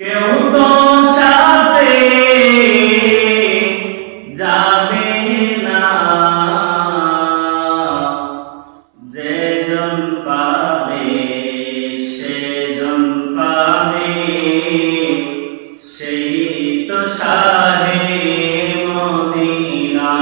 কেউ তো সাথে যাবে না, যেজন পাবে সেজন পাবে, সেই তো শাহে মদিনা।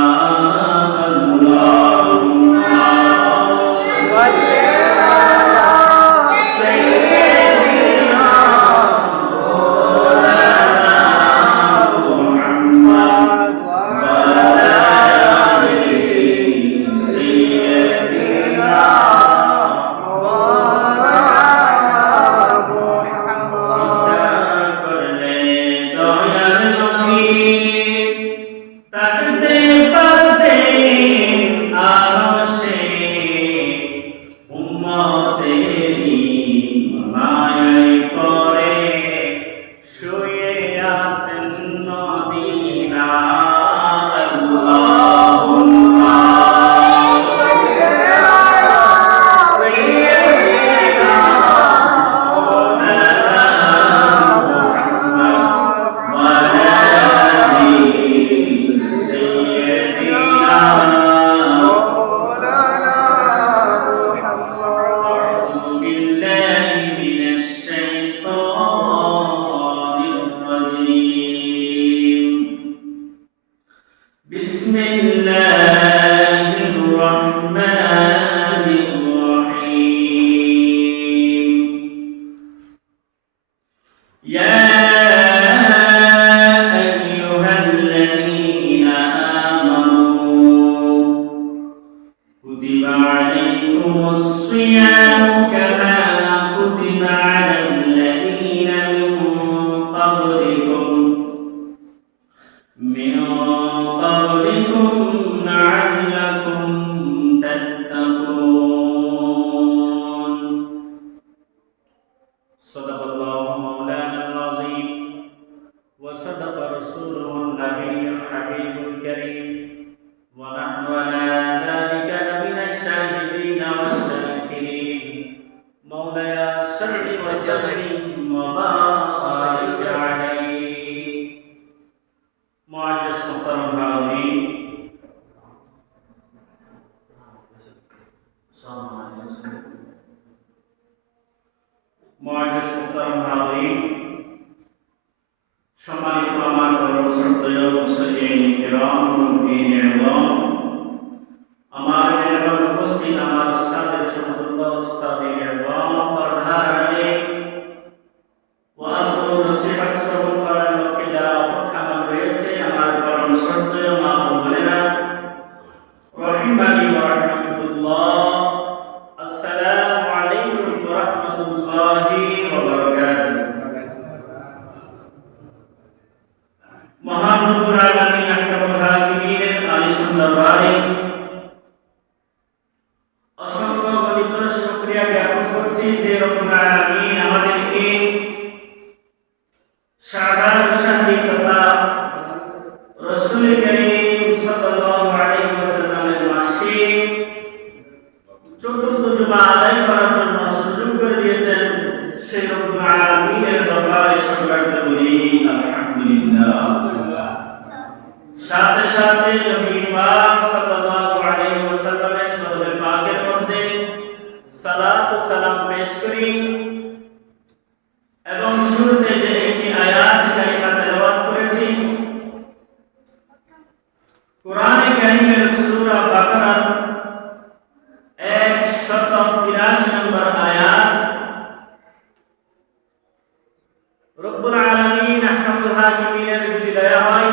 بسم الله الرحمن الرحيم. يا أيها الذين آمنوا كتب عليكم الصيام كما كتب على الذين من قبلكم لعلكم تتقون. صدق الله مولانا العظيم وصدق رسوله النبي الحبيب الكريم ونحن على ذلك لمن الشاهدين والشاكرين. مولاي صل وسلم وبارك عليه. معزز محترم حاضرين، معزز محترم حاضرين, সম্মানিত আমার পরম শ্রদ্ধেয় মুসলিম কিরাম, মুমিন ইমাম, আমার মেহমান উপস্থিত আমার উস্তাদের সমতুল্য উস্তাদের ইমাম পরধার আলে ওয়াজ ও নসিহত শ্রবণ করার লক্ষ্যে যারা অপেক্ষমান রয়েছে, আমার পরম শ্রদ্ধেয় মা ও বোনেরা, রহিমানি ওয়া রাহমাতুল্লাহ, আসসালামু আলাইকুম ওয়া রাহমাতুল্লাহি ওয়া বারাকাতুহু। মহান রব্বুল আলামিন আহকামুল হাকিমিনের আলিশান দরবারে অসংখ্য গণিত শুকরিয়া জ্ঞাপন করছি যে রব্বুল আলামিন আমাদেরকে শাবান শাহরি তথা রাসূল কারীম সাল্লাল্লাহু আলাইহি ওয়াসাল্লামের মাসে চতুর্থ জুমা আদায় করার জন্য সুযোগ করে দিয়েছেন। সেই রব্বুল আলামিনের দরবারে শুকরিয়া বলি আলহামদুলিল্লাহ। সাথে সাথে নবী পাক সাল্লাল্লাহু আলাইহি ওয়াসাল্লামের কদমে পাকের মধ্যে সালাত ও সালাম পেশ করি এবং শুরুতে যে একটি আয়াত কারিমা তেলাওয়াত করেছি, কোরআনে কারীমের সূরা বাকারার 183 নম্বর আয়াত। রব্বুল আলামিন আহকামুল হাকিমিনের যদি দয়া হয়,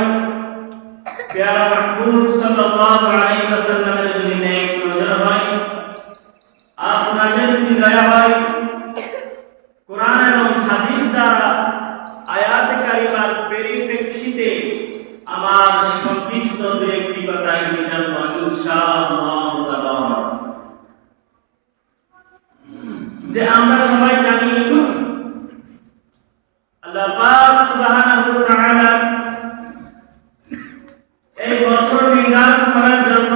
প্যারা মাহবুব সাল্লাল্লাহু আলাইহি ওয়াসাল্লামের যদি নেক নজর হয়, আপনাদের যদি দয়া হয়, কোরআন এবং হাদিস দ্বারা আয়াত কারিমার পরিপ্রেক্ষিতে আমার সংক্ষিপ্ত দু একটি কথা জানব ইনশাআল্লাহ তাআলা। যে আমরা সবাই জানি আল্লাহ পাক সুবহানাহু ওয়া তাআলা এই বছর নির্ধারণ করার জন্য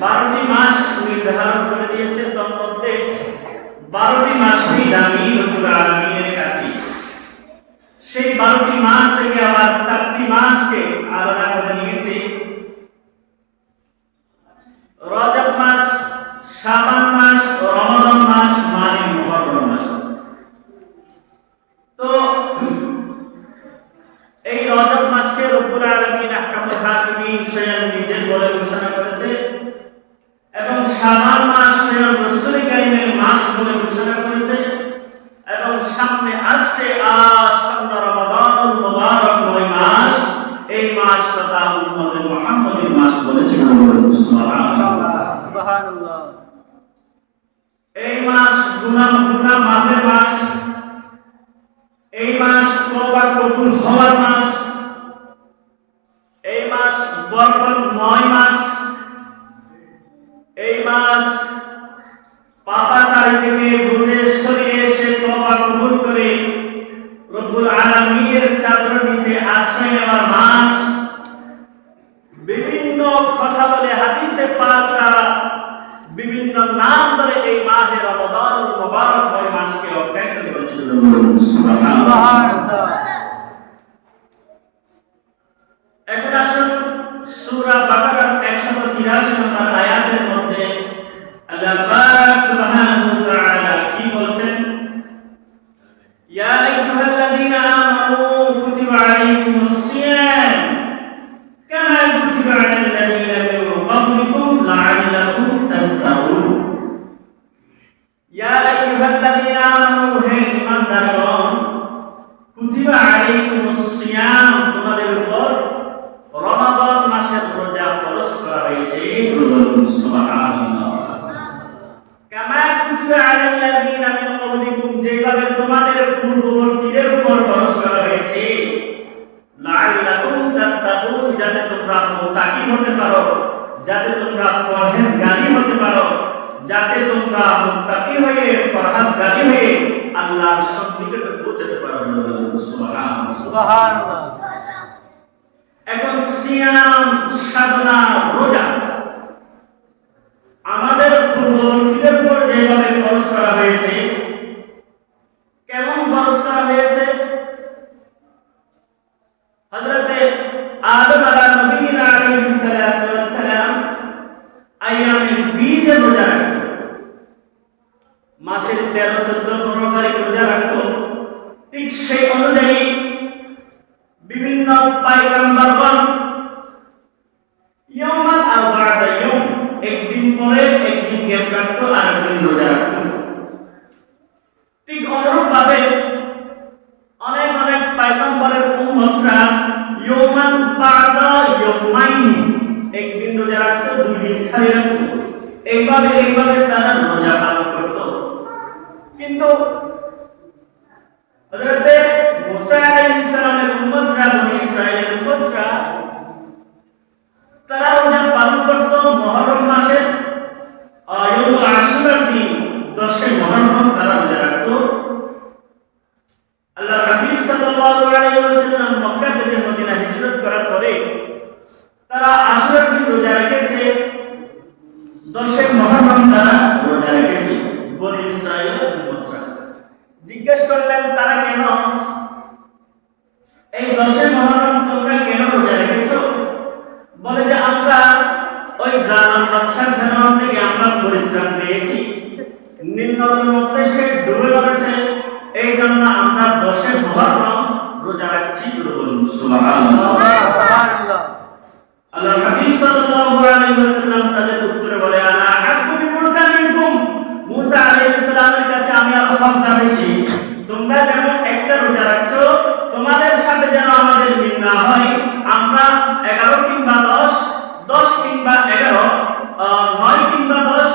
12টি মাস নির্ধারণ করে দিয়েছে। 12টি মাসই দামি রব্বুল আলামিনের কাছে। সেই 12টি মাস থেকে আবার 4টি মাসকে আলাদা করে নিয়েছে। রজব মাস, শাবান মাস, রমাদান মাস, মানে মুহররম মাস। তো এই রজব মাসকে রব্বুল আলামিন আহকামুল হাকিমিন স্বয়ং নিজে বলে ঘোষণা করেছে এবং শাবান মাস স্বয়ং রাসূল কারীমের মাস বলে ঘোষণা করেছে এবং সামনে আসছে আসন্ন রমাদানুল মুবারকময় মাস, এই মাস তথা উম্মতে মুহাম্মাদের মাস বলেছে সুবহানাল্লাহ। এই মাস গুনাহ মাফের মাস, এই মাস তওবা কবুল হওয়ার মাস, এই মাস বরকতময় মাস, এই মাস পাপাচারী থেকে বুঝে সরিয়ে এসে তওবা কবুল করে রব্বুল আলামিনের চাদর নিচে আশ্রয় নেওয়ার মাস। বিভিন্ন কথা বলে হাদিসে পাক দ্বারা বিভিন্ন নাম ধরে এই মাহে রমাদানুল মুবারকময় মাসকে আখ্যায়িত করেছিল সুবহানাল্লাহ। এখন আসুন সূরা বাকারার 183 নম্বর আয়াতের মধ্যে আল্লাহ পাক সুবহানাহু ওয়া তাআলা কি বলছেন, ইয়া আইয়ুহাল্লাযীনা আমানু কুতিবা আলাইকুমুস সিয়াম কামা কুতিবা আলাল লাযীনা মিন ক্বাবলিকুম লাআল্লাকুম তাত্তাকুন। ইয়া আইয়ুহাল্লাযীনা আমানু, হে ঈমানদারগণ, কুতিবা আলাইকুমুস সিয়াম, তোমাদের উপর রমাদান মাসের রোজা ফরজ করা হয়েছে। সুবহানাল্লাহ। কামা কুতিবা আলাল লাযীনা মিন ক্বাবলিকুম, যেভাবে তোমাদের পূর্ববর্তীদের উপর ফরজ করা হয়েছে, লাআল্লাকুম তাত্তাকুন, যাতে তোমরা মুত্তাকি হতে পারো, যাতে তোমরা পরহেজগারি হতে পারো, যাতে তোমরা মুত্তাকি হয়ে পরহেজগারি হয়ে আল্লাহর সন্নিকটে পৌঁছতে পারো। সুবহানাল্লাহ সুবহানাল্লাহ। এখন সিয়াম সাধনা রোজা আমাদের পূর্ববর্তীদের উপর যেভাবে ফরজ করা হয়েছে, কেমন ফরজ করা হয়েছে? হযরতে আদম আলাইহিস সালাতু ওয়াস সালাম আইয়ামে বীজে রোজা রাখতেন, মাসের 13, 14, 15 তারিখ রোজা রাখতেন। ঠিক সেই অনুযায়ী বিভিন্ন পয়গম্বরগণ ইয়াওমান আও বা'দা ইয়াওম, একদিন পরে একদিন গ্যাপ রাখতো, আরেকদিন রোজা রাখতো। ঠিক অনুরূপভাবে অনেক পয়গম্বরের উম্মতরা ইয়াওমান বা'দা ইয়াওমাইন, একদিন রোজা রাখতো, 2 দিন খালি রাখতো। এইভাবে তারা রোজা পালন করত। কিন্তু হযরতে মুসা আলাইহিস সালামের উম্মতরা, বনী ইসরাইলের উম্মতরা, তারা রোজা পালন করত মুহররম মাসের ইয়াউমুল আশুরার দিন, 10 মুহররম তারা রোজা রাখত। আল্লাহ হাবিব সাল্লাল্লাহু আলাইহি ওয়াসাল্লাম মক্কা থেকে মদিনা হিজরত করার পরে তারা আশুরার দিন রোজা রেখেছে, 10 মুহররম তারা রোজা রেখেছে বনী ইসরাইলের উম্মতরা। জিজ্ঞেস করলেন তারা কেন এই 10 মুহররম তোমরা কেন রোজা রেখেছো? বলে যে আমরা ওই জালিম বাদশার ফেরাউন থেকে আমরা পরিত্রাণ পেয়েছি, নিম্নদের মধ্যে সে ডুবে মরেছে, এই জন্য আমরা 10 মুহররম রোজা রাখছি। বলুন সুবহানাল্লাহ। আল্লাহ হাবিব সাল্লাল্লাহু আলাইহি ওয়াসাল্লাম তাদের উত্তরে বলে, আনা হাক্কু বিমূসা মিনকুম, মুসা আলাইহিস সালামের কাছে আমি আরো ক্ষমতা বেশি। তোমরা যেমন একটা রোজা রাখছো, তোমাদের সাথে যেন আমাদের মিল না হয়। আমরা 11 কিংবা 10, 10 কিংবা 11, 9 কিংবা 10,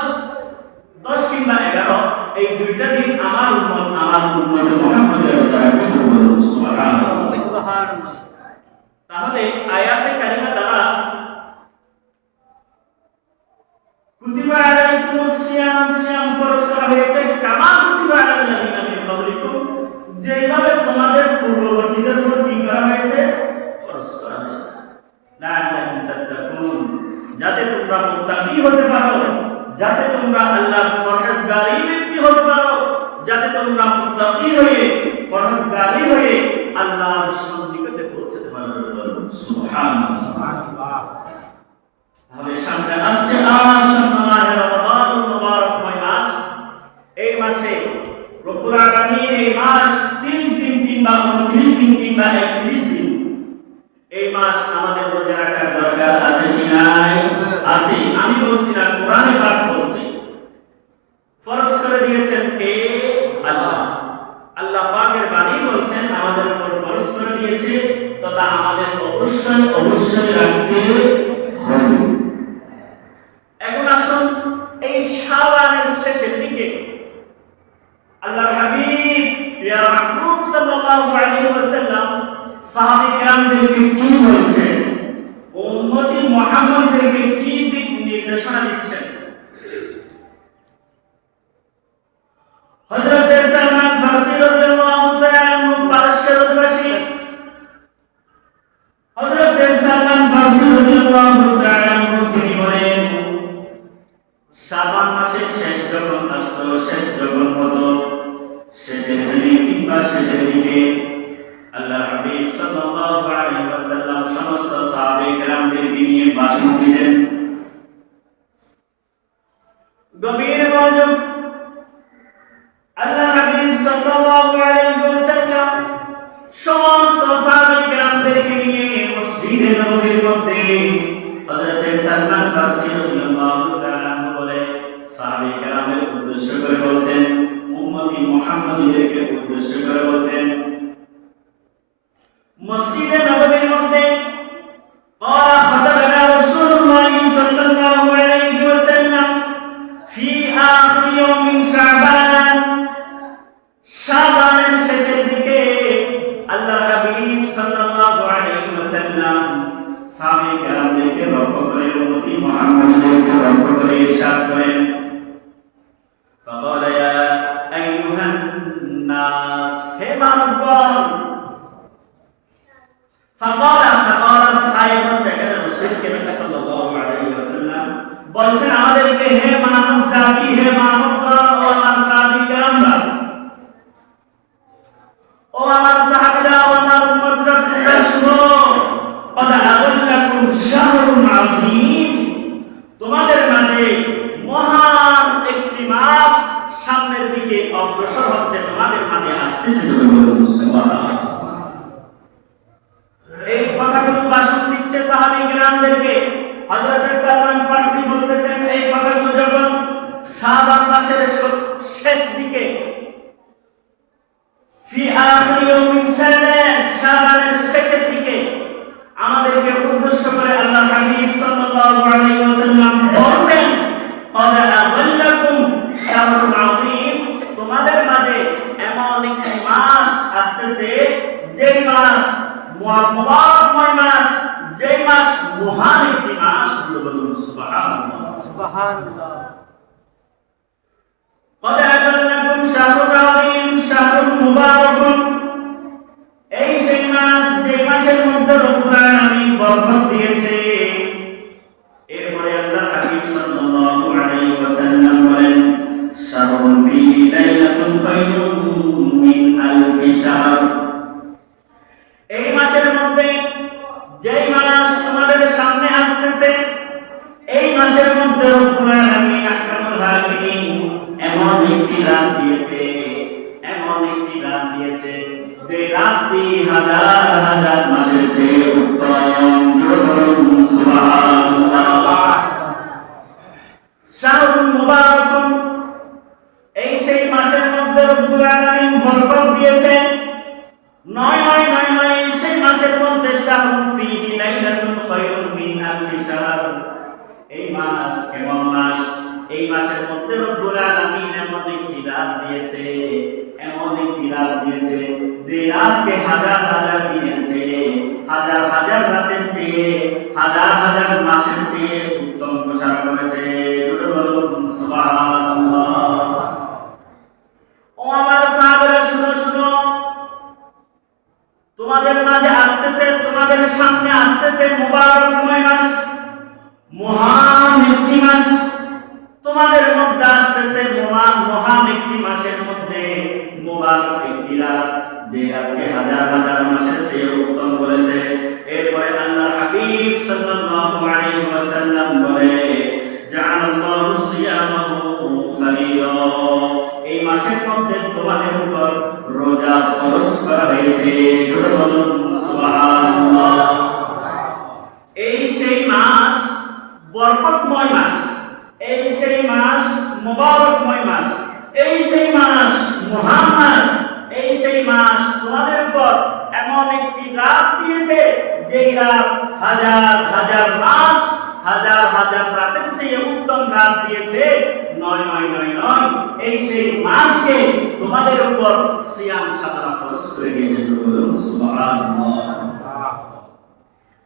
10 কিংবা 11, এই দুইটা দিন আমার উম্মত মুহাম্মদের রোজা রাখবে। সুবহানাল্লাহ। তাহলে আয়াতে কারিমা দ্বারা কুতিবা আলাইকুমুস সিয়াম, সিয়াম ফরজ করা হয়েছে কামা কুতিবা আলাল লাযিনা মিন ক্বাবলিকুম, যেভাবে তোমাদের পূর্ববর্তীদের উপর কি করা হয়েছে, ফরজ করা হয়েছে। লাআল্লাকুম তাত্তাকুন, যাতে তোমরা মুত্তাকি হতে পারো, যাতে তোমরা আল্লাহর পরহেজগারী ব্যক্তি হতে পারো। বাড়ি হয়ে আল্লাহর সন্নিকটে পৌঁছতে পারবে। সুবহানাল্লাহ। তাহলে সামনে আসছে মাহে রমাদানুল মুবারকময় মাস। এই মাসে রব্বুল আলামিন এই মাস 30 দিন কিংবা 29 দিন কিংবা 31 দিন, এই মাস আমাদের রোজা রাখার দরকার আছে কি নাই? আছে। আমি বলছি না, কোরআনে পাক বলছে। ফরজ করে দিয়েছেন কে? আল্লাহ। আল্লাহ পাকের বাণী বলছেন আমাদের উপর ফরজ করে দিয়েছে, তথা আমাদের অবশ্যই রাখতে হবে। এখন আসুন, এই শাবানের শেষের দিকে আল্লাহর হাবিব ইয়া মাহমুদ সাল্লাল্লাহু আলাইহি ওয়াসাল্লাম সাহাবী কেরামদেরকে কি বলছেন, উম্মতি মুহাম্মদদেরকে কি দিক নির্দেশনা দিচ্ছেন। হযরত সালমান ফারসি রাদিয়াল্লাহু তাআলা আনহু পারস্যের অধিবাসী। হযরত সালমান ফারসি রাদিয়াল্লাহু তাআলা আনহু তিনি বলেন, শাবান মাসের শেষ যখন আসতো, শেষ যখন হতো, শেষের দিনে কিংবা শেষের দিকে আল্লাহ হাবিব সাল্লাল্লাহু আলাইহি ওয়াসাল্লাম সমস্ত সাহাবায়ে কেরামদেরকে নিয়ে ভাষণ দিলেন। গভীর মনোযোগ। আল্লাহ হাবিব সাল্লাল্লাহু আলাইহি ওয়াসাল্লাম সমস্ত সাহাবায়ে কেরামদেরকে নিয়ে মসজিদে নববীর মধ্যে হযরত সালমান ফারসি রাদিয়াল্লাহু তাআলা আনহু বলে সাহাবায়ে কেরামের উদ্দেশ্য করে বলতেন, উম্মতি মুহাম্মদীদেরকে উদ্দেশ্য করে বলতেন। মসজিদে নববীর মধ্যে قال خطبنا رسول الله صلى الله عليه وسلم في آخر يوم من شعبان। শাবানের শেষের দিকে আল্লাহ হাবিব সাল্লাল্লাহু আলাইহি ওয়াসাল্লাম সাহাবায়ে কেরামদেরকে লক্ষ্য করে, উম্মতি মুহাম্মদীদেরকে লক্ষ্য করে ইরশাদ করেন, فقال يا أيها الناس হে মানবগণ। فقال আয়াত হচ্ছে এখানে রাসূল করিম সাল্লাল্লাহু আলাইহি ওয়াসাল্লাম বলছেন আমাদেরকে, হে মানব জাতি, হে মানবগণ, ও আমার সাহাবী কেরামরা, ও আমার সাহাবীরা, ও আমার উম্মতরা, তোমরা শুনো, قد أضلكم شهر عظيم। তোমাদের মাঝে মহান একটি মাস সামনের দিকে অগ্রসর হচ্ছে, তোমাদের মাঝে আসতেছে। সুবহানাল্লাহ। এই কথাগুলো ভাষণ দিচ্ছে সাহাবী কেরামদেরকে। হযরত সালমান ফারসি বলতেছেন, এই কথাগুলো যখন শাবান মাসের শেষ দিকে ফি আখির ইয়াউমিন শাবানের শেষের দিকে আমাদেরকে উদ্দেশ্য করে আল্লাহ হাবিব সাল্লাল্লাহু আলাইহি ওয়াসাল্লাম বলেন, قد أضلكم شهر عظيم। তোমাদের মাঝে এমন একটি মাস আসতেছে, যেই মাস মুবারকময় মাস, যেই মাস মহান একটি মাস। বলুন সুবহানাল্লাহ। সুবহানাল্লাহ। قد أضلكم شهر عظيم شهر মুবারক। এই সেই মাস, যে মাসের মধ্যে রব্বুল আলামিন বরকত দিয়েছে। এরপরে আল্লাহ হাবিব সাল্লাল্লাহু আলাইহি ওয়াসাল্লাম বলেন, শাহরুন ফীহি লাইলাতুন খায়রুম মিন আলফি শাহর। এই মাসের মধ্যে, যেই মাস তোমাদের সামনে আসতেছে, এই মাসের মধ্যে রব্বুল আলামিন আহকামুল হাকিমিন এমন একটি রাত দিয়েছে, এমন একটি রাত দিয়েছে, যে রাতটি হাজার হাজার মাসের চেয়ে উত্তম। সুবহানাল্লাহ। শাহরুল মুবারক, এই সেই মাসের মধ্যে রব্বুল আলামিন বরকত দিয়েছে। নয় সেই মাসের মধ্যে শাহরুন ফীহি লাইলাতুন খায়রুম মিন আলফি শাহর। এই মাস কেমন মাস? এই মাসের মধ্যে রব্বুল আলামিন এমন একটি রাত দিয়েছে, এমন একটি রাত দিয়েছে, যে রাতকে হাজার হাজার দিনের চেয়ে, হাজার হাজার রাতের চেয়ে, হাজার হাজার মাসের চেয়ে উত্তম ঘোষণা করেছে। বলুন সুবহানাল্লাহ। ও আমার সাহাবারা, শুনো শুনো, তোমাদের মাঝে আসতেছে, তোমাদের সামনে আসতেছে মুবারকময় মাস, মহান একটি মাস। তোমাদের মধ্যে আসতেছে মহান একটি মাসের মধ্যে মুবারক একটি রাত, যে রাত মাসের মধ্যে তোমাদের উপর রোজা ফরজ করা হয়েছে। জোরে বলুন সুবহানাল্লাহ। এই সেই মাস, বরকতময় মাস, এই সেই মাস, মুবারকময় মাস, এই সেই মাস, মহান মাস, এই সেই মাস তোমাদের উপর এমন একটি রাত দিয়েছে যেই রাত হাজার হাজার মাস, হাজার হাজার রাতের চেয়ে উত্তম রাত দিয়েছে। নয় নয় নয় নয়, এই সেই মাসকে তোমাদের উপর সিয়াম সাধনা ফরজ করে দিয়েছে। বলুন সুবহানাল্লাহ।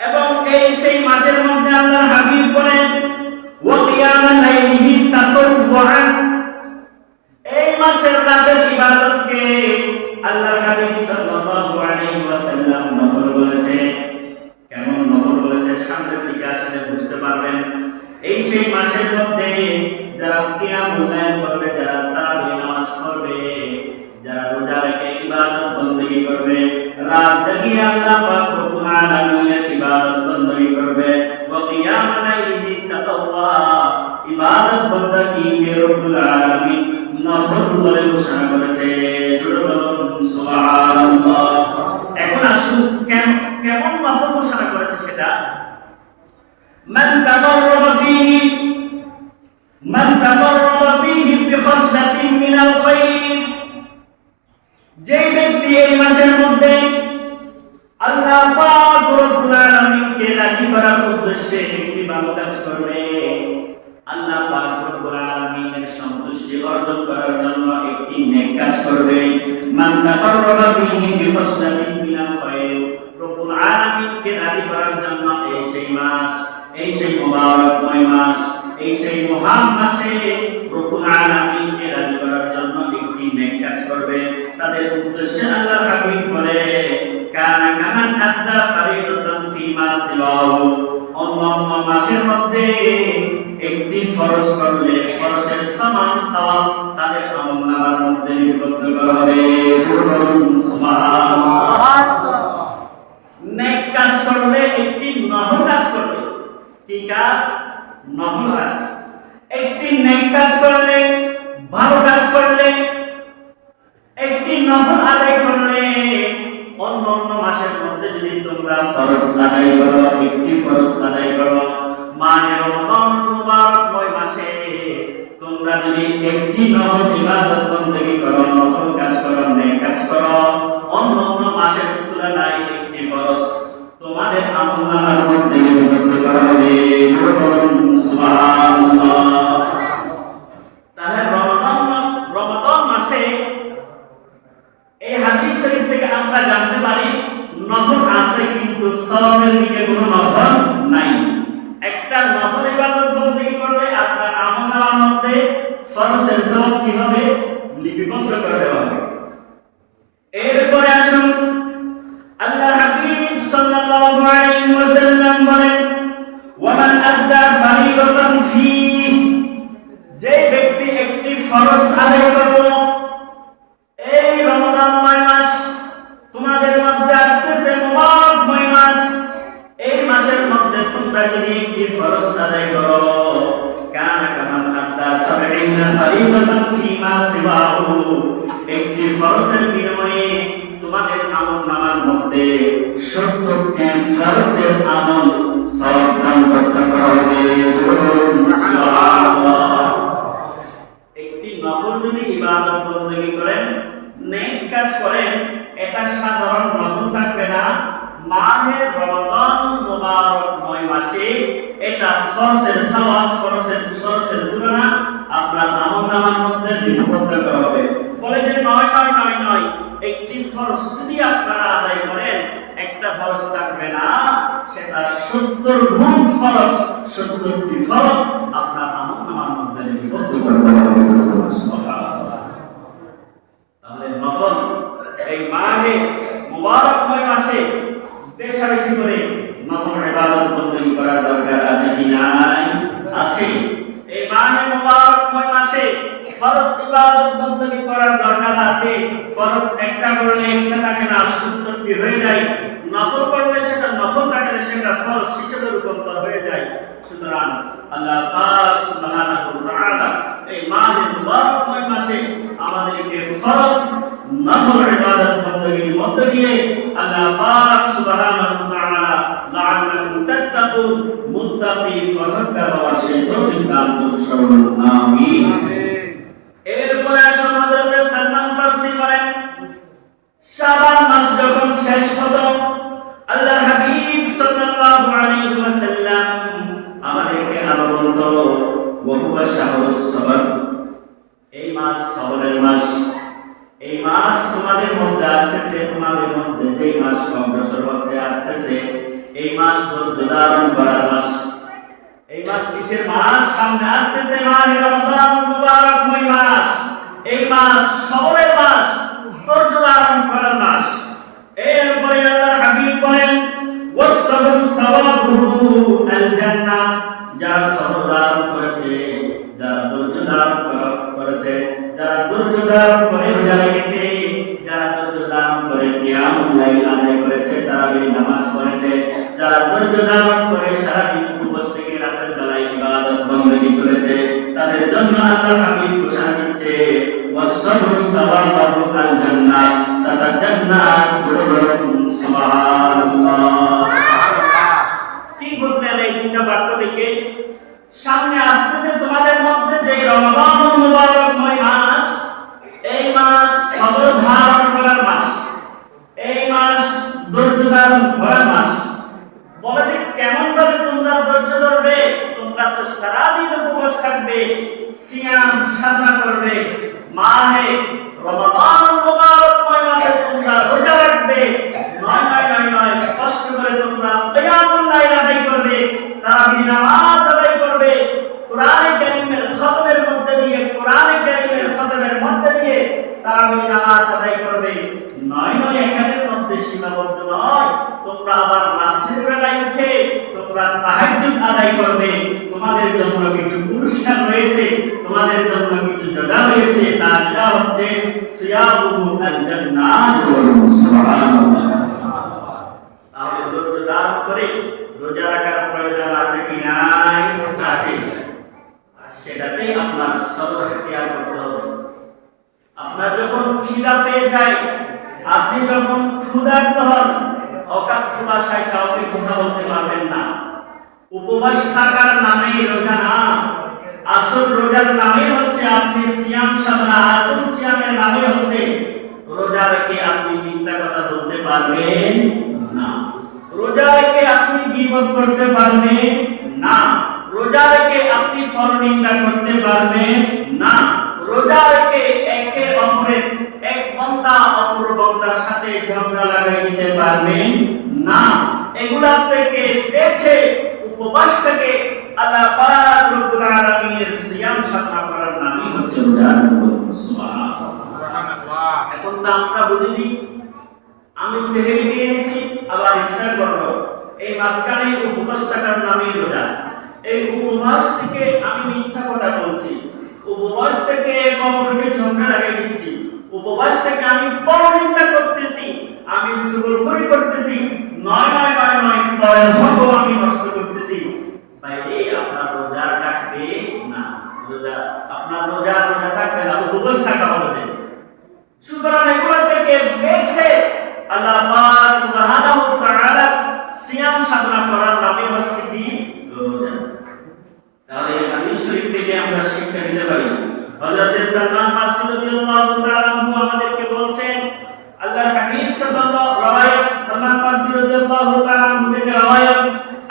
এবং এই সেই মাসের মধ্যে আল্লাহর হাবিব বলেন ওয়া কিয়ামুল লাইলি তাতাওয়ুআন, এই মাসের রাতের ইবাদতকে আল্লাহর হাবিব সাল্লাল্লাহু আলাইহি ওয়াসাল্লাম নফল বলেছে। কেমন নফল বলেছে সামনের দিকে আসলে বুঝতে পারবেন। এই সেই মাসের মধ্যে যারা কিয়ামুল লাইল করবে, যারা তারাবি নামাজ পড়বে, যারা রোজা রেখে ইবাদত বندگی করবে, রাত জাগিয়ে আল্লাহ পাক রব্বুল আলামিনের ইবাদত বندگی করবে, ওয়া কিয়ামুল লাইলি তাতাওয়া, ইবাদত বندگی কে রব্বুল আলামিন নফল বলে ঘোষণা করেছে। জোরে বলুন সুবহানাল্লাহ। এখন আসুন কেমন নফল ঘোষণা করেছে সেটা। মান তাকাররাবা ফীহি বিখাসলাতিন মিনাল খায়র, যে ব্যক্তি এই মাসের মধ্যে আল্লাহ পাক রব্বুল আলামিনকে রাজি করার উদ্দেশ্যে একটি ভালো কাজ করবে, আল্লাহ পাক রব্বুল আলামিনের সন্তুষ্টি অর্জন করার জন্য একটি নেক কাজ করবে। মান তাকাররাবা ফীহি বিখাসলাতিন মিনাল খায়র, রব্বুল আলামিনকে রাজি করার জন্য এই সেই মাস, এই সেই মুবারকময় মাস, এই সেই মহান মাসে রব্বুল আলামিনকে রাজি করার জন্য একটি নেক কাজ করবে, তাদের উদ্দেশ্যে আল্লাহর হাবিব বলে কানা কামান আদা ফরিদাতান ফিমা সিওয়াহু, অন্যান্য মাসের মধ্যে একটি ফরজ করলে ফরজের সমান সওয়াব তাদের আমলনামার মধ্যে লিপিবদ্ধ করা হবে। সুবহানাল্লাহ। নেক কাজ করলে, একটি নফল কাজ করলে, কি কাজ? নফল কাজ। একটি নেক কাজ করলে, ভালো কাজ করলে, একটি নফল আদায় করলে, অন্য মাসের মধ্যে যদি তোমরা ফরজ আদায় করো, একটি ফরজ আদায় করো, মাহে রমজান মুবারকময় মাসে তোমরা যদি একটি নফল ইবাদত বندگی করো, নফল কাজ করো, নেক কাজ করো, অন্য মাসের তুলনায় একটি ফরজ তোমাদের আমলনামার মধ্যে লিপিবদ্ধ করা হবে। সুবহানাল্লাহ। তাহলে রমাদান মাসে এই হাদিস শরীফ থেকে আমরা জানতে পারি নফল আছে কিন্তু সওয়াবের দিকে কোনো নফল নাই। একটা নফল ইবাদত বندگی করলে আপনার আমলনামার মধ্যে ফরজের সওয়াব কি হবে? লিপিবদ্ধ করে দেওয়া হবে। এরপরে আসুন আল্লাহর হাবিব সাল্লাল্লাহু আলাইহি ওয়াসাল্লাম বলেন ওয়া মান আদা ফরিদাতান ফীহি, যে ব্যক্তি একটি ফরজ আদায় করলো, এই রমজানময় মাস তোমাদের মধ্যে আসতেছে, মুবারকময় মাস, এই মাসের মধ্যে তোমরা যদি একটি ফরজ আদায় করো, কানা কামান আদা সাবঈনা ফরিদাতান ফীমা সিওয়াহু, একটি ফরজের বিনিময়ে তোমাদের আমলনামার মধ্যে 70টি ফরজের আমল সওয়াব দান করতে হবে। সুবহানাল্লাহ। একটি নফল যদি ইবাদত বندگی করেন, নেক কাজ করেন, এটা সাধারণ নফল থাকবে না, মাহে রমাদান মুবারকময় মাসে এটা ফরজের সওয়াব, ফরজের তুলনা আপনার আমলনামার মধ্যে লিপিবদ্ধ করা হবে। বলে যে নয়, একটি ফরজ যদি আপনারা আদায় করেন, একটা ফরজ থাকবে না, সেটা 70 গুণ ফরজ, 70টি ফরজ আপনার আমলনামার মধ্যে লিপিবদ্ধ করা হবে। তাহলে নফল এই মাহে মুবারকময় মাসে বেশি বেশি করে নফল ইবাদত বندگی করার দরকার আছে কি নাই? আছে। এই মাহে মুবারকময় মাসে ফরজ ইবাদত বندگی করার দরকার আছে। ফরজ একটা করলে একটা থাকে না, 70টি হয়ে যায়। নফল করলে সেটা নফল থাকে না, সেটা ফরজ হিসেবে রূপান্তর হয়ে যায়। সুতরাং আল্লাহ পাক সুবহানাহু ওয়া তাআলা এই মাহে মুবারকময় মাসে আমাদেরকে ফরজ নফল ইবাদত বندگির মধ্য দিয়ে আল্লাহ পাক সুবহানাহু ওয়া তাআলা লাআল্লাকুম তাত্তাকুন মুত্তাকি ফরজগার হওয়ার সেই তৌফিক দান করুন। আমিন। এরপরে আসুন হযরত সালমান ফারসি বলেন, শাবান মাস যখন শেষ হতো আল্লাহর হাবিব সাল্লাল্লাহু আলাইহি ওয়াসাল্লাম আমাদেরকে আরো বলতো, ওয়া শাহরুস সবর, এই মাস সবরের মাস, এই মাস তোমাদের মধ্যে আসতেছে, তোমাদের মধ্যে যে মাস অগ্রসর হচ্ছে আসতেছে, এই মাস ধৈর্য ধারণ করার মাস। এই মাস কিসের মাস? সামনে আসতেছে মাহে রমজান মুবারকময় মাস। এই মাস সবরের মাস, ধৈর্য ধারণ করার মাস। এরপরে আল্লাহর হাবিব বলেন, ওয়াসসাবরু সাওয়াবুহু আল জান্নাহ, যারা সবর ধারণ করেছে, যারা ধৈর্য ধারণ করেছে, যারা ধৈর্য ধারণ করে রোজা রেখেছে, যারা ধৈর্য ধারণ করে কিয়ামুল লাইল আদায় করেছে, তারাবি নামাজ পড়েছে, যারা ধৈর্য ধারণ করে সারাদিন উপবাস থেকে রাতের বেলায় ইবাদত বندگی করেছে, তাদের জন্য আল্লাহর হাবিব ঘোষণা দিচ্ছে, ওয়াসসাবরু সাওয়াবুহু আল জান্নাহ, তাতা জান্নাত যুরুকুম সুবহানাল্লাহ। কি বুঝলেন এই দুইটা বাক্য থেকে? সামনে আসতেছে তোমাদের মধ্যে যে রমজান মুবারকময় মাস, এই মাস সবর ধারণ করার মাস, এই মাস ধৈর্য ধারণ করার মাস। বলে যে কেমন ভাবে তোমরা ধৈর্য ধরবে? তোমরা তো সারাদিন উপবাস থাকবে, সিয়াম সাধনা করবে, মাহে রমজান মুবারকময় মাসে তোমরা রোজা রাখবে, নয় কষ্ট করে তোমরা কিয়ামুল লাইল আদায় করবে, তারাবি নামাজ আদায় করবে, কোরআনে কারীমের খতমের মধ্যে দিয়ে, কোরআনে কারীমের খতমের মধ্যে দিয়ে তারাবি নামাজ আদায় করবে। নয় এখানের মধ্যে সীমাবদ্ধ নয়, তোমরা আবার রাতের বেলায় উঠে তোমরা তাহাজ্জুদ আদায় করবে। তোমাদের জন্য কিছু পুরস্কার রয়েছে, তোমাদের জন্য কিছু জাযা রয়েছে, তার হচ্ছে সিয়ামুহু আল জান্নাত। সুবহানাল্লাহ। তাহলে ধৈর্য ধারণ করে রোজা রাখার প্রয়োজন আছে কি নাই? আছে। সেটাতেই আপনার সবর ইখতিয়ার করতে হবে। আপনার যখন খিদা পেয়ে যায়, আপনি যখন ক্ষুধার্ত হন, অকাট্য ভাষায় কাউকে কথা বলতে পারবেন না। উপবাস থাকার নামেই রোজা না, আসল রোজার নামে হচ্ছে আপনি সিয়াম সাধনা, আসল সিয়ামের নামে হচ্ছে রোজা রেখে আপনি মিথ্যা কথা বলতে পারবেন না, রোজা রেখে আপনি গীবত করতে পারবেন না, রোজা রেখে আপনি পরনিন্দা করতে পারবেন না, রোজা রেখে একে অপরের এক বান্দা অপর বান্দার সাথে ঝগড়া লাগাই দিতে পারবেন না। এগুলা থেকে বেঁচে উপবাস থেকে আল্লাহ পাক রব্বুল আলামিনের সিয়াম সাধনা করার নামই হচ্ছে রোজা। সুবহানাল্লাহ। এখন তো আমরা বুঝেছি, আমি সেহরি নিয়েছি আবার ইফতার করব, এই মাঝখানে উপবাস থাকার নামই রোজা। এই উপবাস থেকে আমি মিথ্যা কথা বলছি, উপবাস থেকে অপরকে ঝগড়া লাগিয়ে দিচ্ছি, উপবাস থেকে আমি পরনিন্দা করতেছি, আমি চুগলখড়ি করতেছি, নয় পরের হক আমি নষ্ট করতেছি। বাইরে আপনার রোজা থাকবে না, আপনার রোজা থাকবে না, উপবাস থাকা হবে। সুতরাং এগুলো থেকে বেঁচে আল্লাহ পাক সুবহানাহু ওয়া তাআলা সিয়াম সাধনা করার নামে হচ্ছে কি? রোজা। তাহলে এই হাদিস শরীফ থেকে আমরা শিক্ষা নিতে পারি। হযরত সালমান ফারসি রাদিয়াল্লাহু তাআলা আনহু আমাদেরকে বলছেন, আল্লাহর হাবিব সাল্লাল্লাহু রাওয়ায়াত, সালমান ফারসি রাদিয়াল্লাহু তাআলা আনহু থেকে রাওয়ায়াত,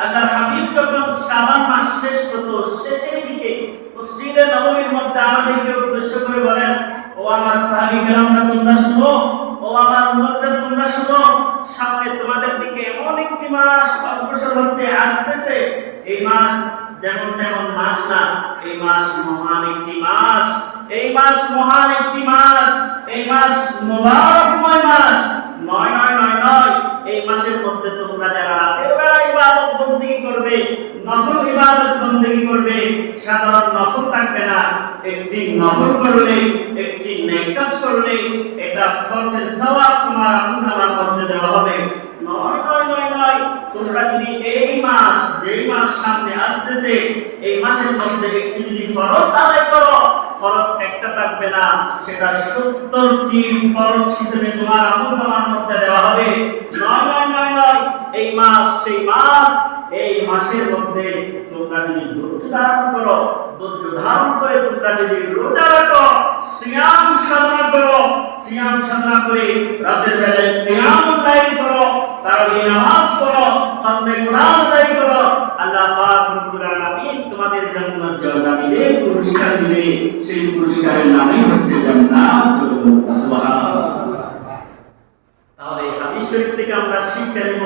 আল্লাহর হাবিব যখন শাবান মাস শেষ হতো, শেষের দিকে মসজিদে নববীর মধ্যে আমাদেরকে উদ্দেশ্য করে বলেন, ও আমার সাহাবী কেরামরা তোমরা শুনো, ও আমার উম্মতরা তোমরা শুনো, সামনে তোমাদের দিকে এমন একটি মাস অগ্রসর হচ্ছে, আসতেছে। এই মাস যেমন তেমন মাস না, এই মাস মহান একটি মাস, এই মাস মহান একটি মাস, এই মাস মুবারকময় মাস। নয় এই মাসের মধ্যে তোমরা যারা রাতের বেলা ইবাদত বندگی করবে, নফল ইবাদত বندگی করবে, সাধারণ নফল থাকবে না, একটি নফল করলে, একটি নেক কাজ করলে এটা ফরজের সওয়াব তোমার আমলনামার মধ্যে দেওয়া হবে। নয় তোমরা যদি এই মাস, যেই মাস সামনে আসতেছে, এই মাসের মধ্যে একটি যদি ফরজ আদায় করো, ফরজ একটা থাকবে না, সেটা 70টি ফরজ হিসেবে তোমার আমলনামার মধ্যে দেওয়া হবে। নয় নয় নয় নয়, এই মাস সেই মাস, এই মাসের মধ্যে তোমরা যদি ধৈর্য ধারণ করো, ধৈর্য ধারণ করে তোমরা যদি রোজা রাখো, সিয়াম সাধনা করো, সিয়াম সাধনা করে রাতের বেলায় কিয়ামুল লাইল করো, তারাবির নামাজ পড়ো, খতমে কোরআন আদায় করো, আল্লাহ পাক রব্বুল আলামিন তোমাদের জন্য জাযা দিবে, পুরস্কার দিবে। সেই পুরস্কারের নামই হচ্ছে জান্নাত। সুবহানাল্লাহ। তাহলে এই হাদিস শরীফ থেকে আমরা শিক্ষা নিব,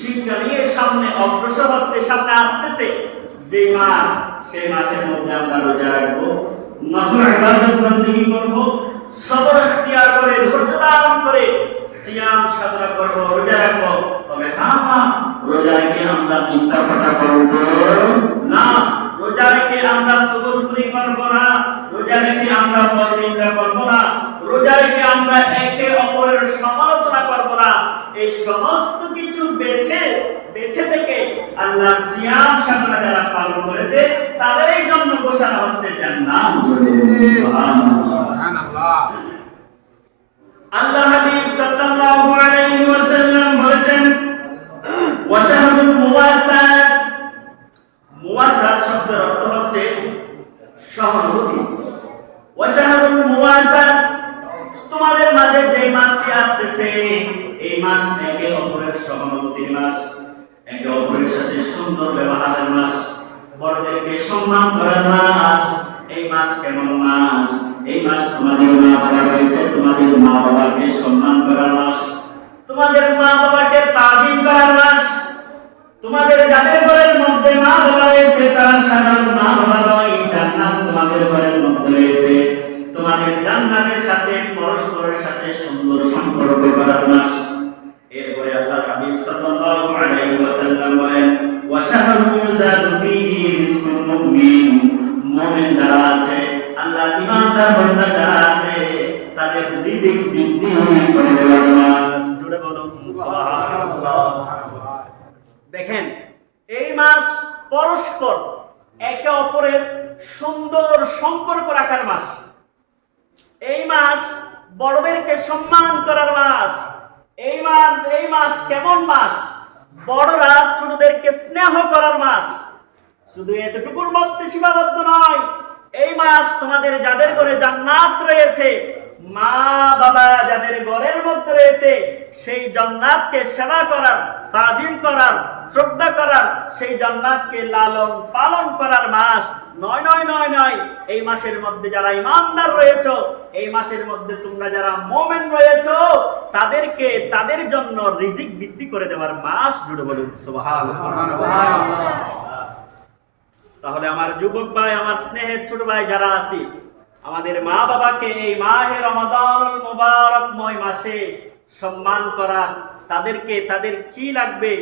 শিক্ষা নিয়ে সামনে অগ্রসর হচ্ছে, সামনে আসতেছে যে মাস, সেই মাসের মধ্যে আমরা রোজা রাখবো, নফল ইবাদত বন্দেগী করব, সবর ইখতিয়ার করে ধৈর্য ধারণ করে সিয়াম সাধনা করব, রোজা রাখবো। তবে হ্যাঁ, রোজা রেখে আমরা চিন্তা ভাবনা করব না, রোজা রেখে আমরা সুবুরখুরি করব না, রোজা রেখে আমরা পরনিন্দা করব না, রোজা রেখে আমরা একে অপরের সমালোচনা করব না। এই সমস্ত কিছু বেছে থেকে আল্লাহ সিয়াম সাধনা যারা পালন করেছে তাদের জন্য ঘোষণা হচ্ছে জান্নাত। সুবহানাল্লাহ। আল্লাহ হাবিব সাল্লাল্লাহু আলাইহি ওয়াসাল্লাম বলেছেন, ওয়াশাহুল মুওয়াসাত, মুওয়াসাত শব্দের অর্থ হচ্ছে সহানুভূতি। ওয়াশাহুল মুওয়াসাত, তোমাদের মাঝে যে মাসটি আসতেছে, এই মাস একে অপরের সহানুভূতির মাস, একে অপরের সাথে সুন্দর ব্যবহারের মাস, বড়দেরকে সম্মান করার মাস। এই মাস কেমন মাস? এই মাস তোমাদের মা বাবা রয়েছে, তোমাদের মা বাবাকে সম্মান করার মাস, তোমাদের মা বাবাকে তাজিম করার মাস। তোমাদের যাদের ঘরের মধ্যে মা বাবা রয়েছে তারা সাধারণ মা বাবা নয়, জান্নাত তোমাদের ঘরের মধ্যে রয়েছে, তোমাদের জান্নাতের সাথে পরস্পরের সাথে সুন্দর সম্পর্ক করার মাস। এরপরে আল্লাহ হাবিব সাল্লাল্লাহু আলাইহি ওয়াসাল্লাম বলেন, ওয়া শাহরুন ইউজাদু ফীহি রিজকুল মুমিন, মুমিন যারা আছে, আল্লাহ ঈমানদার বান্দা যারা আছে, তাদের রিজিক বৃদ্ধি করে দেওয়ার মাস। জোরে বলুন সুবহানাল্লাহ। দেখেন, এই মাস পরস্পর একে অপরের সুন্দর সম্পর্ক রাখার মাস। এই মাস বড়দেরকে সম্মান করার মাস। এই মাস কেমন মাস? বড়রা ছোটদেরকে স্নেহ করার মাস। শুধু এতটুকুর মধ্যে সীমাবদ্ধ নয়, এই মাস তোমাদের যাদের ঘরে জান্নাত রয়েছে, মা বাবা যাদের ঘরের মধ্যে রয়েছে, সেই জান্নাতকে সেবা করার, তাজিম করার, শ্রদ্ধা করার, সেই জান্নাতকে লালন পালন করার মাস। নয় নয় নয় নয়, এই মাসের মধ্যে যারা ঈমানদার রয়েছে, এই মাসের মধ্যে তোমরা যারা মুমিন রয়েছে, তাদেরকে তাদের জন্য রিজিক বৃদ্ধি করে দেওয়ার মাস। জুড়ে বলুন সুবহানাল্লাহ। তাহলে আমার যুবক ভাই, আমার স্নেহের ছোট ভাই যারা আছি, আমাদের মা বাবাকে এই মাহে রমাদানুল মুবারকময় মাসে সম্মান করা, তাদেরকে তাদের কি লাগবে,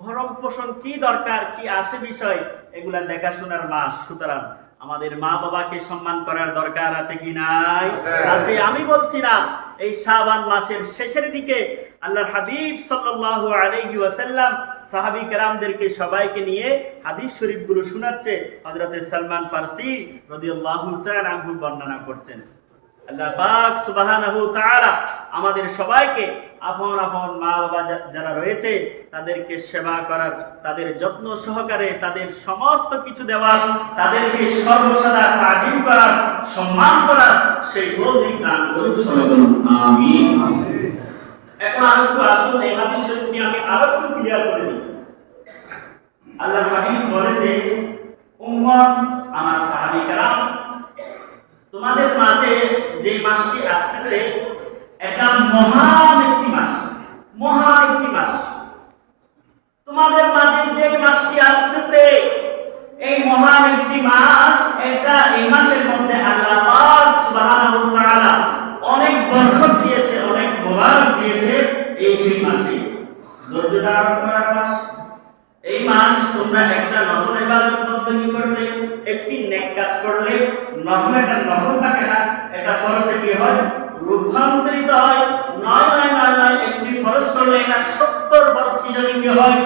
ভরণ পোষণ কি দরকার, কি আসে বিষয়, এগুলা দেখাশোনার মাস। সুতরাং আমাদের মা বাবাকে সম্মান করার দরকার আছে কি নাই? আছে। আমি বলছি না, এই শাবান মাসের শেষের দিকে আল্লাহর হাবিব সাল্লাল্লাহু আলাইহি ওয়াসাল্লাম সাহাবী কেরামদেরকে সবাইকে নিয়ে হাদিস শরীফগুলো শোনাচ্ছে। হযরত সালমান ফারসি রাদিয়াল্লাহু তাআলা আনহু বর্ণনা করছেন। আল্লাহ পাক সুবহানাহু তাআলা আমাদের সবাইকে আপন আপন মা বাবা যারা রয়েছে তাদেরকে সেবা করার, তাদের যত্ন সহকারে তাদের সমস্ত কিছু দেওয়ার, তাদেরকে সর্বসদা তাজিম করার, সম্মান করার সেই তৌফিক দান করুন। আমিন। এখন আরেকটু আসুন, এই হাদিস শরীফটি আমি আরেকটু ক্লিয়ার করে দিই। আল্লাহ হাবিব বলেছে, উম্মত, আমার সাহাবী কেরাম, তোমাদের মাঝে যে মাসটি আসতেছে এটা মহান একটি মাস, মহান একটি মাস। তোমাদের মাঝে যে মাসটি আসতেছে এই মহান একটি মাস, এটা এই মাসের মধ্যে আল্লাহ পাক সুবহানাহু ওয়া তাআলা অনেক বরকত দিয়েছে, অনেক মোবারক দিয়েছে। এই সেই মাসে ধৈর্য ধারণ করার মাস। এই মাস তোমরা একটা নফল ইবাদত বন্দেগী করলে, একটি নেক কাজ করলে, নফলটা নফল থাকে না, এটা ফরজে কি হয়? রূপান্তরিত হয়। নয় নয় নয় নয়, একটি ফরজ করলে এটা 70 ফরজ হিসেবে কি হয়?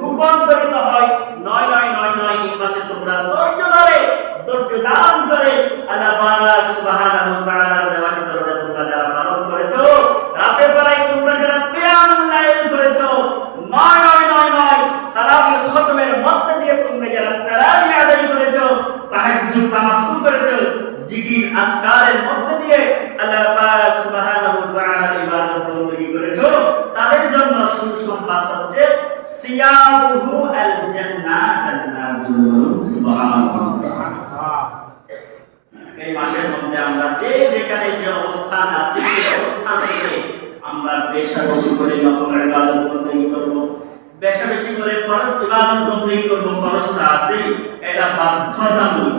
রূপান্তরিত হয়। নয় নয় নয় নয়, এই মাসে তোমরা ধৈর্য ধরে, ধৈর্য ধারণ করে আল্লাহ পাক সুবহানাহু ওয়া তাআলার দেওয়ানি দরজা তোমরা যারা পালন করেছো, রাতের বেলায় তোমরা যারা কিয়ামুল লাইল করেছো, নয় তারাবির খতমের মধ্যে দিয়ে তোমরা যারা তারাবি আদায় করেছো, তাহাজ্জুদ তামাত্তু করেছো, জিকির আজকারের মধ্যে দিয়ে আল্লাহ পাক সুবহানাহু ওয়া তাআলার ইবাদত বندگی করেছো, তাদের জন্য সুসংবাদ হচ্ছে সিয়ামুহু আল জান্নাহ, জান্নাতুল সুবহানাল্লাহ। এই মাসের মধ্যে আমরা যেখানে যে অবস্থান আছি, সেই অবস্থান থেকে আমরা বেশি করে নফল ইবাদত বندگی করব, বেশি করে ফরজ ইবাদত বندگی করব। ফরজটা আছে, এটা বাধ্যতামূলক।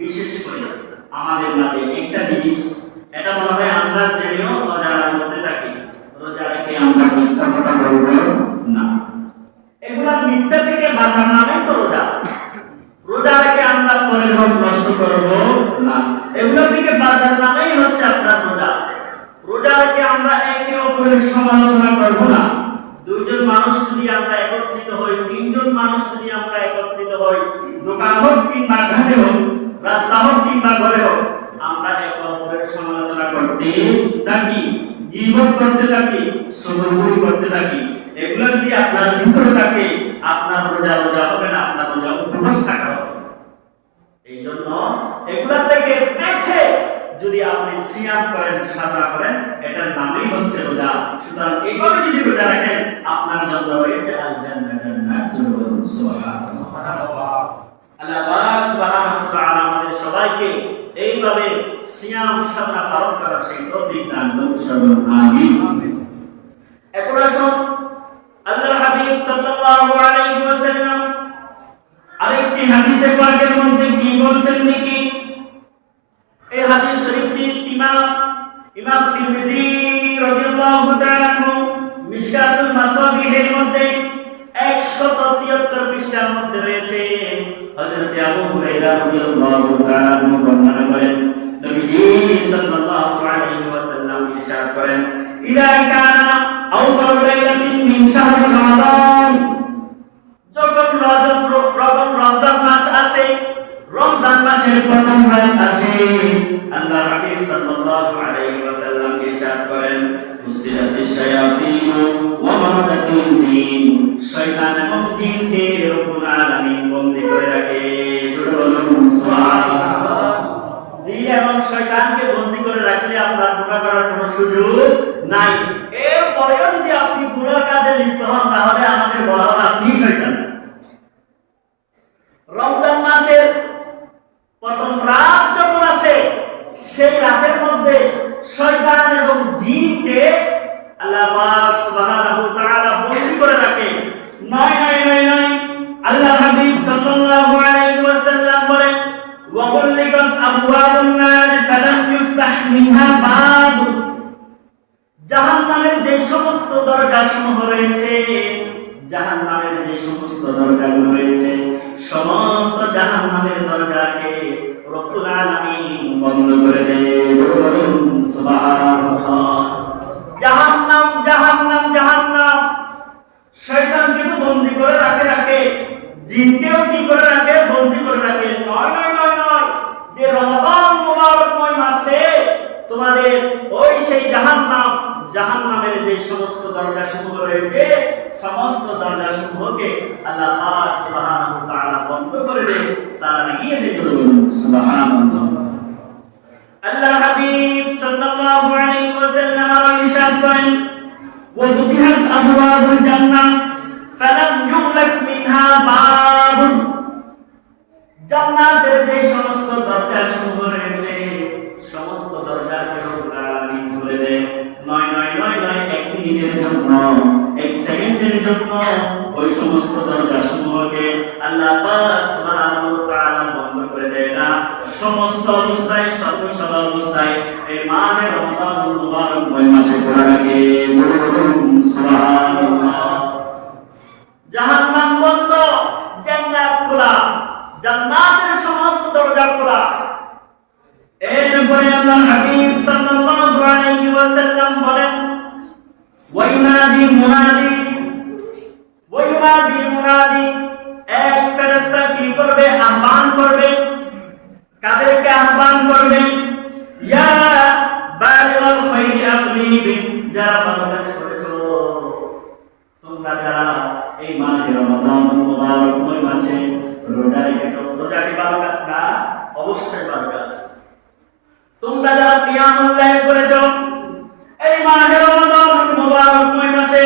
বিশেষ করে আমাদের মাঝে একটা জিনিস, এটা মনে হয় আমরা জেনেও অজানার মধ্যে থাকি, রোজা রেখে আমরা মিথ্যা কথা বলবো না। এগুলা মিথ্যা থেকে বাঁচার নামই তো রোজা। রোজা রেখে আমরা পরের হক নষ্ট করব না, এগুলো থেকে বাঁচার নামই হচ্ছে আপনার রোজা। রোজা রেখে আমরা একে অপরের সমালোচনা করব না। দুইজন মানুষ যদি আমরা একত্রিত হই, তিনজন মানুষ যদি আমরা একত্রিত হই, দোকান হোক কিংবা ঘাটে হোক, রাস্তা হোক কিংবা ঘরে হোক, আমরা একে অপরের সমালোচনা করতে থাকি, গীবত করতে থাকি, সুবহানাল্লাহ করতে থাকি। এগুলো যদি আপনার ভিতরে থাকে, আপনার রোজা হবে না, আপনার রোজা উপবাস থাকা হবে। এই জন্য এগুলা থেকে বেঁচে যদি আপনি সিয়াম করেন, সাধনা করেন, এটার নামই হচ্ছে রোজা। সুতরাং এইভাবে যদি রোজা রাখেন, আপনার জন্য রয়েছে আল জান্নাহ, জান্নাতুল সুবহানাল্লাহ। আল্লাহ পাক সুবহানাহু ওয়া তাআলা আমাদের সবাইকে এইভাবে সিয়াম সাধনা পালন করার সেই তৌফিক দান করুন। আমিন। এখন আসুন আল্লাহর হাবিব সাল্লাল্লাহু আলাইহি ওয়াসাল্লাম আরেকটি হাদিসে পাকের মধ্যে কি বলছেন নাকি? এই হাদিস শরীফটি ইমাম তিরমিজি রাদিয়াল্লাহু তাআলা মিশকাতুল মাসাবিহের মধ্যে 173 পৃষ্ঠার মধ্যে রয়েছে। হযরত আবু হুরায়রা রাদিয়াল্লাহু তাআলা বর্ণনা করেন, নবীজি সাল্লাল্লাহু আলাইহি ওয়াসাল্লাম ইরশাদ করেন, ইযা কানা আউয়ালু লাইলাতিন মিন শাহরি রমাদান, যখন রমজান মাস আসে, রমজান মাসের প্রথম রাত আসে, আল্লাহ হাবিব সাল্লাল্লাহু আলাইহি ওয়াসাল্লাম ইরশাদ করেন, ফুসিলাতিশ শায়াতিন ওয়া মারাদাতুল জিন, শয়তান এবং জিনকে রব্বুল আলামিন বন্দী করে রাখে। জোরে বলুন সুবহানাল্লাহ। জিন এবং শয়তানকে বন্দী করে রাখলে আপনার গুনাহ করার কোনো সুযোগ নাই। এরপরেও যদি আপনি গুনাহ কাজে লিপ্ত হন, তাহলে আমাদের বলা হবে আপনি শয়তান। রমজান মাসের প্রথম রাত যখন আসে, সেই রাতের মধ্যে শয়তান এবং জিনকে আল্লাহ পাক সুবহানাহু ওয়া তাআলা বন্দী করে রাখে। নয় আল্লাহ হাবিব সাল্লাল্লাহু আলাইহি ওয়াসাল্লাম বলেন, ওয়া গুল্লিকাত আবওয়াবুন নার ফালাম ইফতাহ মিনহা বাব, জাহান্নামের যে সমস্ত দরজাসমূহ রয়েছে, জাহান্নামের যে সমস্ত দরজাগুলো রয়েছে, সমস্ত জাহান্নামের দরজাকে রব্বুল আলামিন বন্ধ করে দেয়। বলুন সুবহানাল্লাহ। জাহান্নাম শয়তানকে তো বন্দী করে রাখে, জিনকেও কি করে রাখে? বন্দী করে রাখে। নয় যে রমাদান মুবারকময় মাসে তোমাদের ওই সেই জাহান্নামের যে সমস্ত দরজাসমূহ রয়েছে, সমস্ত দরজাসমূহকে আল্লাহ পাক সুবহানাহু ওয়া তাআলা বন্ধ করে দেয়, তারা লাগিয়ে দেয়। সুবহানাল্লাহ। আল্লাহ হাবিব সাল্লাল্লাহু আলাইহি ওয়াসাল্লাম ইরশাদ করেন, ওয়া ফুতিহাত আবওয়াবুল জান্নাহ ফালাম ইউগলাক মিনহা বাব, জান্নাতের যে সমস্ত দরজাসমূহ রয়েছে, সমস্ত দরজাকে রব্বুল আলামিন খুলে দেয়। নয় এক মিনিটের জন্য, এক সেকেন্ডের জন্য ওই সমস্ত দরজাসমূহকে আল্লাহ পাক সুবহানাহু ওয়া তাআলা বন্ধ করে দেয় না। সমস্ত অবস্থায়, সর্বসদা অবস্থায় এই মাহে রমাদানুল মুবারকময় মাসে খোলা রাখে। বলুন সুবহানাল্লাহ। জাহান্নাম বন্ধ, জান্নাত খোলা, জান্নাতের সমস্ত দরজা খোলা। এরপরে আল্লাহ হাবিব সাল্লাল্লাহু আলাইহি ওয়াসাল্লাম বলেন, ওয়া ইউনাদি মুনাদি, এক ফেরেশতা কি করবে? আহ্বান করবে। কাদেরকে আহ্বান করবে? ইয়াকলিব, যারা ভালো কাজ করেছো, তোমরা যারা এই মাহে রমাদান মুবারকময় মাসে রোজা রেখেছো, রোজা কি ভালো কাজ না? অবশ্যই ভালো কাজ। তোমরা যারা কিয়ামুল লাইল করেছো এই মাহে রমাদান মুবারকময় মাসে,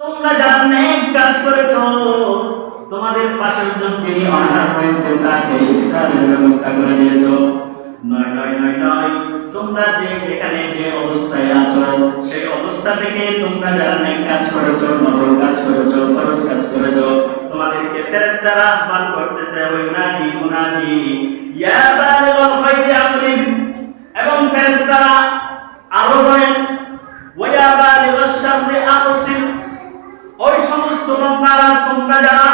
তোমরা যারা নেক কাজ করেছো, তোমাদের পাশের জন যিনি অনাহার হয়েছে তাকে ইফতারের ব্যবস্থা করে দিয়েছো। নয় নয় নয় নয়, তোমরা যেখানে যে অবস্থায় আছো সেই অবস্থা থেকে তোমরা যারা নেক কাজ করেছো, নফল কাজ করেছো, ফরজ কাজ করেছো, তোমাদেরকে ফেরেশতারা আহ্বান করতেছে, ওয়াইনাদি মুনাদি ইয়া বালিগাল খায়রি আকরিম, এবং ফেরেশতারা আরো বলেন ওয়া বালিগাশ শাররি আকসির, ওই সমস্ত বান্দারা তোমরা যারা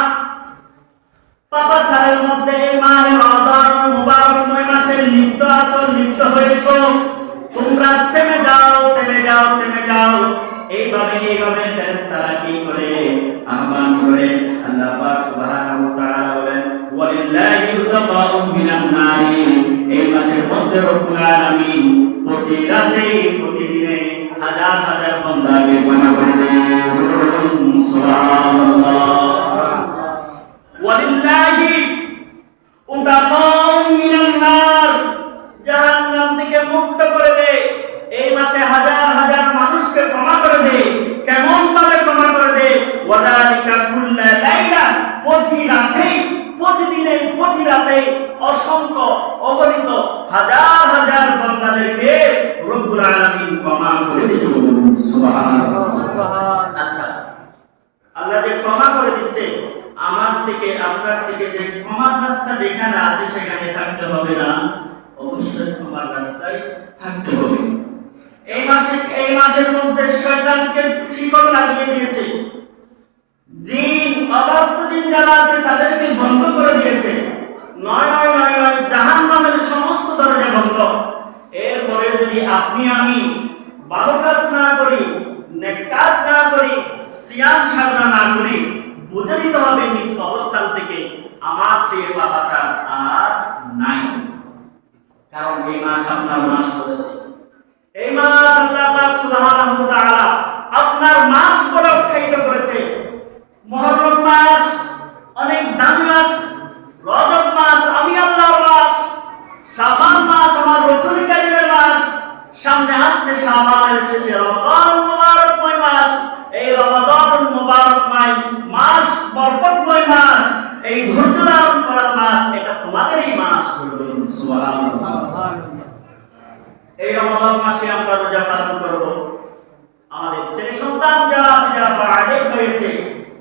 পাপাচারের মধ্যে এই মাহে রমাদান মুবারকময় মাসে লিপ্ত আছো, লিপ্ত হয়েছো, তোমরা থেমে যাও, থেমে যাও, থেমে যাও। এইভাবে ফেরেশতারা কি করে? আহ্বান করে। আল্লাহ পাক সুবহানাহু ওয়া তাআলা বলেন ওয়ালিল্লাহি উতাকাউ মিনান নারি, এই মাসের মধ্যে রব্বুল আলামিন প্রতি রাতে প্রতিদিনে হাজার হাজার বান্দাকে ক্ষমা করে দেন। সুবহানাল্লাহ। ওয়ালিল্লাহি উতাকাউ মিনান নার, জাহান্নাম থেকে মুক্ত করে দে। এই মাসে হাজার হাজার মানুষকে ক্ষমা করে দে। কেমন ভাবে ক্ষমা করে দে? ওয়াদালিকা কুল্লা লাইলা, প্রতি রাতে, প্রতিদিনে, প্রতি রাতে অসংখ্য অগণিত হাজার হাজার বান্দাদেরকে রব্বুল আলামিন ক্ষমা করে দিবেন। সুবহানাল্লাহ। আচ্ছা, আল্লাহ যে ক্ষমা করে দিচ্ছে, আমার থেকে আপনার থেকে যে ক্ষমার রাস্তা যেখানে আছে সেখানে থাকতে হবে না, অবশ্যই ক্ষমার রাস্তায় থাকতে হবে। এই মাসের মধ্যে শয়তানকে শিকল লাগিয়ে দিয়েছে, জিন, অবাধ্য জিন যারা আছে তাদেরকে বন্ধ করে দিয়েছে। নয় নয় নয় নয়, জাহান্নামের সমস্ত দরজা বন্ধ। এরপরে যদি আপনি আমি ভালো কাজ না করি, নেক কাজ না করি, সিয়াম সাধনা না করি, বুঝে নিতে হবে নিজ অবস্থান থেকে আমার চেয়ে পাপাচার আর নাই। কারণ এই মাস আপনার মাস বলেছে, এই মাস আল্লাহ পাক সুবহানাহু ওয়া তাআলা আপনার মাস বলে আখ্যায়িত করেছে। মুহররম মাস অনেক দামি মাস, রজব মাস আমি আল্লাহর মাস, শাবান মাস আমার রাসূল কারীমের মাস, সামনে আসছে শাবানের শেষে রমাদান মুবারকময় মাস। এই রমাদান মুবারকময় মাস বরকতময় মাস, এই ধৈর্য ধারণ করার মাস, এটা তোমাদেরই মাস। বলুন সুবহানাল্লাহ। এই রমাদান মাসে আমরা রোজা পালন করব। আমাদের ছেলে সন্তান যারা আছে, যারা বালেগ হয়েছে,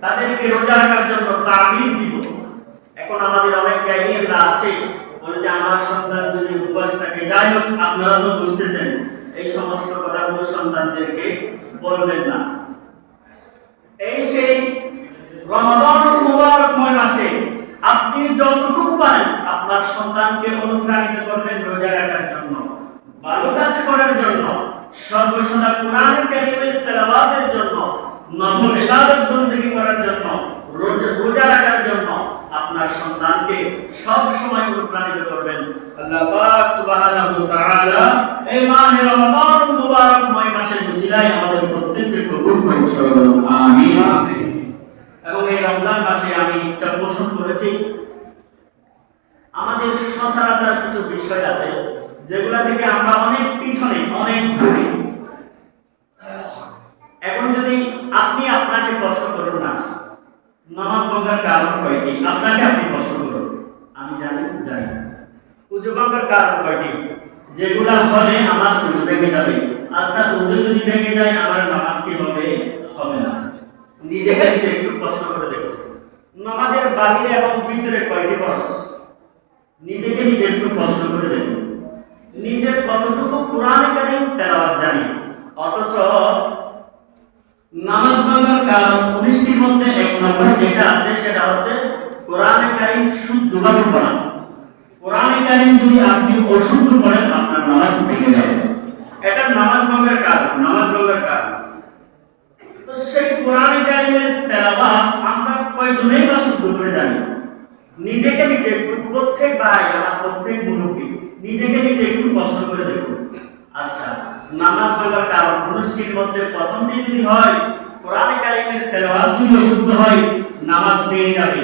তাদেরকে রোজা রাখার জন্য তাবিদ দিব। এখন আমাদের অনেক জ্ঞানীরা আছে বলে যে আমার সন্তান যদি উপবাস থাকে, যাই হোক আপনারা তো বুঝতেছেন, এই সমস্ত কথাগুলো সন্তানদেরকে বলবেন না। এই সেই রমাদান মুবারকময় মাসে আপনি যতটুকু পারেন আপনার সন্তানকে অনুপ্রাণিত করবেন রোজা রাখার জন্য, ভালো কাজ করার জন্য, সর্বসদা কোরআন কারীমের তেলাওয়াতের জন্য, নফল ইবাদত বন্দেগী করার জন্য, রোজা রাখার জন্য আপনার সন্তানকে সব সময় অনুপ্রাণিত করবেন। আল্লাহ পাক সুবহানাহু ওয়া তাআলা এই মাহে রমাদান মুবারকময় মাসের উসিলায় আমাদের প্রত্যেককে কবুল করুন। আমিন। এবং এই রমজান মাসে আমি ইচ্ছা পোষণ করেছি, আমাদের সচরাচর কিছু বিষয় আছে যেগুলা থেকে আমরা অনেক পিছনে, অনেক দূরে। এখন যদি আপনি আপনাকে প্রশ্ন করুন না নামাজ ভাঙার কারণ কয়টি, আপনাকে আপনি প্রশ্ন করুন, আমি জানি না। উযু ভাঙার কারণ কয়টি? যেগুলা হলে আমার উযু ভেঙে যাবে। আচ্ছা, উযু যদি ভেঙে যায় আমার নামাজ কি হবে? হবে না। নিজেকে নিজে একটু প্রশ্ন করে দেখুন, নামাজের বাহিরে এবং ভিতরে কয়টি ফরজ? নিজেকে নিজে একটু প্রশ্ন করে দেখুন, নিজে কতটুকু কোরআন কারীম তেলাওয়াত জানি, অথচ নামাজ ভাঙার কারণ 19টির মধ্যে 1 নম্বর যেটা আছে সেটা হচ্ছে কোরআন কারীম শুদ্ধভাবে পড়া। কোরআন কারীম যদি আপনি অশুদ্ধ পড়েন আপনার নামাজ ভেঙে যাবে, এটা নামাজ ভাঙার কারণ, নামাজ ভাঙার কারণ। তো সেই কোরআন কারীমের তেলাওয়াত আমরা কয়জনেই বা শুদ্ধ করে জানি? নিজেকে নিজে একটু, প্রত্যেক ভাই আমার, প্রত্যেক মুরব্বী নিজেকে নিজে একটু প্রশ্ন করে দেখুন। আচ্ছা, নামাজ পড়ার কারণ অনুষ্ঠির মধ্যে প্রথমটি যদি হয় কোরআন কারিমের তেলাওয়াত যদি অশুদ্ধ হয় নামাজ ভেঙে যাবে।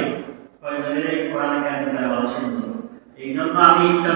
কয়জনের এই কোরআন কারিমের তেলাওয়াত শুদ্ধ? এই জন্য আমি ইচ্ছা